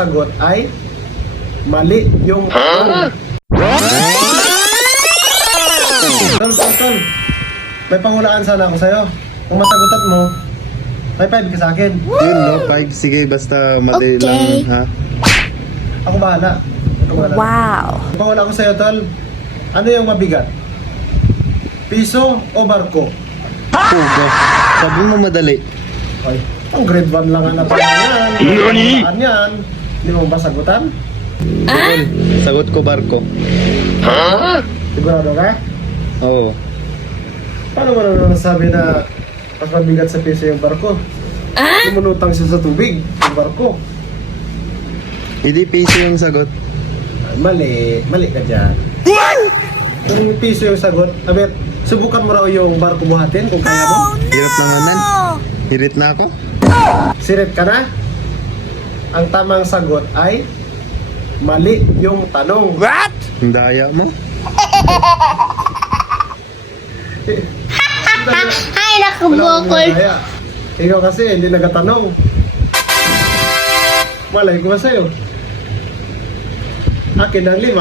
sagot ay mali yung tanong. Tol. May panghulaan sana ako sa'yo. Kung masagutan mo, may 5 ka sa akin. Yun, no? 5. Sige, basta mali lang, ha? Ako bahala. Wow. May panghulaan ko sa'yo, tol. Ano yung mabigat? Piso o barko? Puga. Sabi mo madali. Ay, ang grade 1 lang ang natangan yan. Nani? Yan. Hindi mo ba sagutan? Tol, sagot ko barko. Sigurado ka? Oo. Paano mo naman nasabi na mas mabigat sa piso yung barko? Lumunutang siya sa tubig, yung barko. Hindi piso yung sagot. Ay, mali ka dyan. Kung piso yung sagot, abet, subukan mo raw yung barko buhatin kung kaya mo. Hirap na nga nan. Hirit na ako. Sirit ka na? Ang tamang sagot ay mali yung tanong. What? Ang daya mo. Ay, nakabukol. Ikaw kasi hindi nagatanong. Malay ko ba sa'yo? Akin ang 5.